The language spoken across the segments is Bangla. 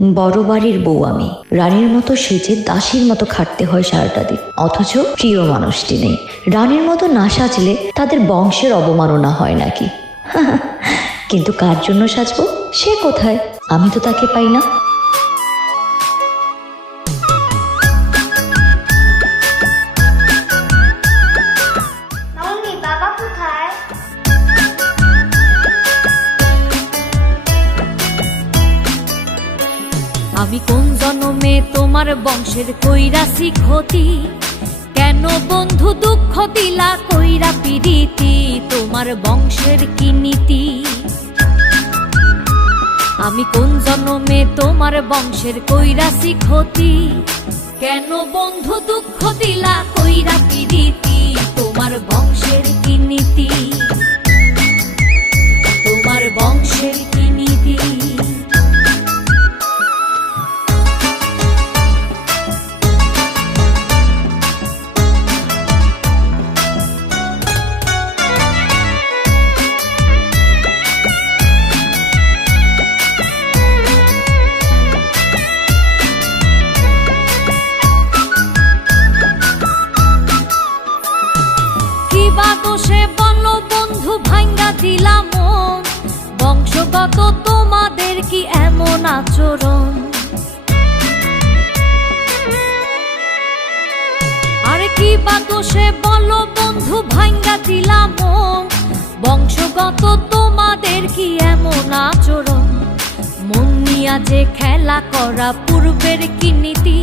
বড় বাড়ির বউ আমি, রানীর মতো সেজে দাসীর মতো খাটতে হয় সারাটা দিন, অথচ প্রিয় মানুষটি নেই। রানীর মতো না সাজলে তাদের বংশের অবমাননা হয় নাকি? কিন্তু কার জন্য সাজবো, সে কোথায়? আমি তো তাকে পাই না। আমি কোন জন্মে তোমার বংশের কইরাছি ক্ষতি, কেন বন্ধু দুঃখ দিলা কইরা পিরিতি, তোমার বংশের কি নীতি? আমি কোন জন্মে তোমার বংশের কইরাছি ক্ষতি, কেন বন্ধু দুঃখ দিলা কইরা পিরিতি, তোমার বংশের কি নীতি? তোমার বংশের কি নীতি? দোষে বলো বন্ধু ভাঙ্গা দিলাম মন, বংশগত তোমাদের কি এমন আচরণ? আরে কি বা দোষে বলো বন্ধু ভাঙ্গা দিলাম মন, বংশগত তোমাদের কি এমন আচরণ? মন নিয়া যে খেলা করা পূর্বের কি নীতি,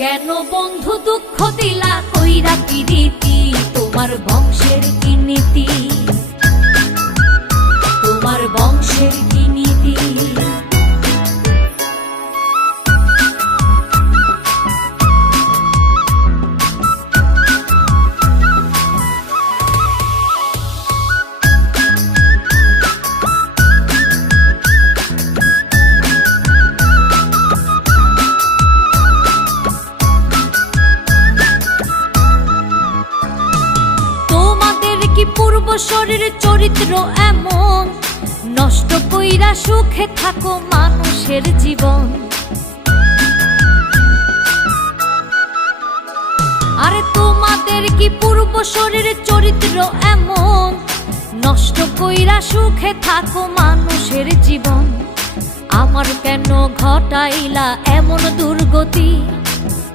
কেন বন্ধু দুঃখ দিলা কইরা পিরিতি, তোমার বংশের কি নীতি? তোমার বংশের কি নীতি? পূর্বশরীর চরিত্র এমন, নষ্ট কইরা সুখে থাকো মানুষের জীবন। আরে তোমাদের কি পূর্বশরীর চরিত্র এমন, নষ্ট কইরা সুখে থাকো মানুষের জীবন। আমার কেন ঘটাইলা এমন দুর্গতি,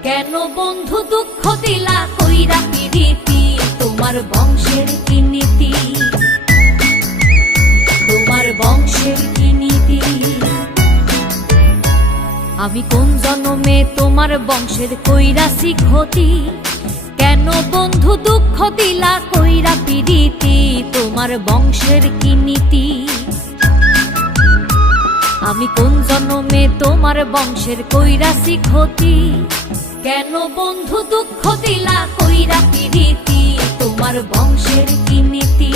কেন বন্ধু দুঃখ দিলা কইরা পিরিতি, তোমার বংশের কি নীতি? তোমার বংশের কি নীতি? আমি কোন জন্মে তোমার বংশের কইরাছি ক্ষতি, কেন বন্ধু দুঃখ দিলা কইরা পিরিতি, তোমার বংশের কি নীতি? আমি কোন জন্মে তোমার বংশের কইরাছি ক্ষতি, কেন বন্ধু দুঃখ দিলা কইরা পিরিতি, তোমার বংশের কি নীতি?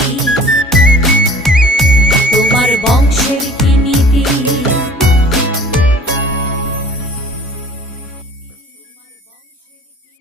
তোমার বংশের